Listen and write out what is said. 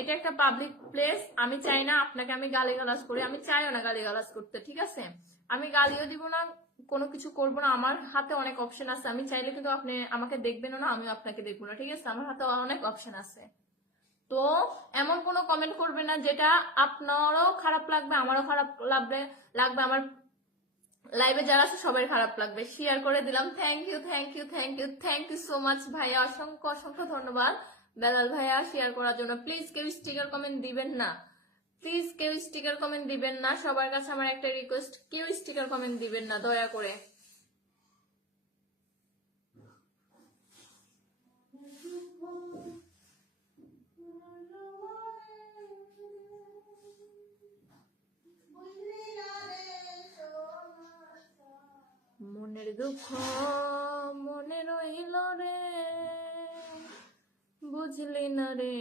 এটা একটা public place, আমি চাই না আপনাকে আমি গালিগালাজ করি, আমি চাইও না গালিগালাজ করতে, ঠিক আছে? আমি গালিও দিব না, কোনো কিছু করবো না, আমার হাতে অনেক অপশন আছে, আমি চাইলে কিন্তু আপনি আমাকে দেখবেন না, আমিও আপনাকে দেখবো না, ঠিক আছে? আমার হাতে অনেক অপশন আছে। তো এমন কোনো কমেন্ট করবে না যেটা আপনারও খারাপ লাগবে, আমারও খারাপ লাগবে আমার লাইভে যারা আছে সবাই খারাপ লাগবে। শেয়ার করে দিলাম। Thank you, thank you, thank you, thank you so much ভাইয়া, অসংখ্য অসংখ্য ধন্যবাদ বেলাল ভাইয়া শেয়ার করার জন্য। প্লিজ কেউ স্টিকার কমেন্ট দিবেন না, প্লিজ কেউ স্টিকার কমেন্ট দিবেন না, সবার কাছে আমার একটা রিকোয়েস্ট, কেউ স্টিকার কমেন্ট দিবেন না দয়া করে। মনের দুঃখ মনে রইল রে, বুঝলি না রে।